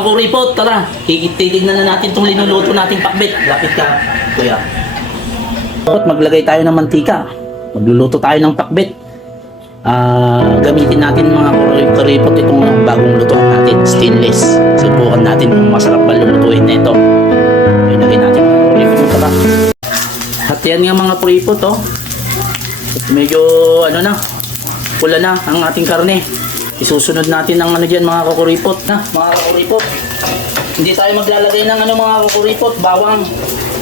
kakuripot, tara. Titignan na natin itong linuluto nating pakbet. Lapit ka, kuya. Maglagay tayo ng mantika. Magluluto tayo ng pakbet. Gamitin natin mga kuripot itong bagong lutuan natin, stainless. Subukan natin kung masarap ba lulutuin nito. Ilagay natin mga kuripot, tara. At yan nga mga kuripot, oh. Medyo pula na ang ating karne. Isusunod natin ang dyan mga kukuripot na mga kukuripot. Hindi tayo maglalagay ng mga kukuripot, bawang.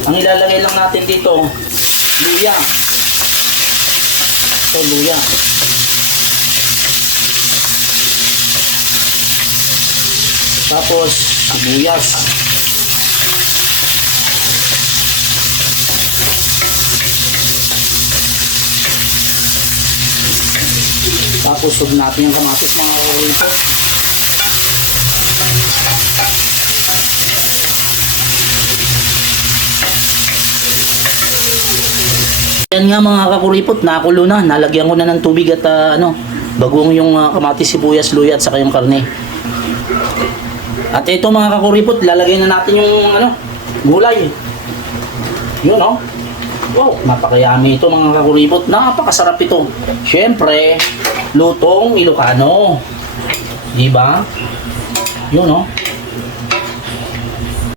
Ang ilalagay lang natin dito, luya. Ito, luya. Tapos, sibuyas. Tapos, sug natin yung kamatis mga kukuripot. Yan nga mga kakuripot, nakulo na. Nalagyan ko na ng tubig at bagong yung kamatis, sibuyas, luya at saka yung karne. At ito mga kakuripot, lalagay na natin yung gulay. Yun, oh. Wow, napakayami ito mga kakuripot. Napakasarap ito. Siyempre, lutong Ilocano. Diba? Yun, oh.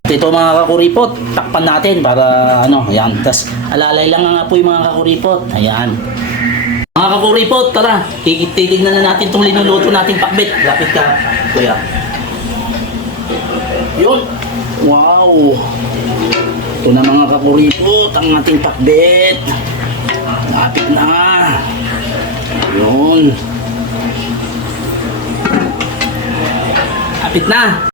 At ito mga kakuripot, takpan natin para ayan. Tas alalay lang ang apoy mga kakuripot. Ayan. Mga kakuripot, tara. Titignan na natin itong linuluto nating pakbet. Lapit ka, kuya. Yun. Wow. Ito na mga kakuripot, ang ating pakbet. Lapit na. Yun. Lapit na.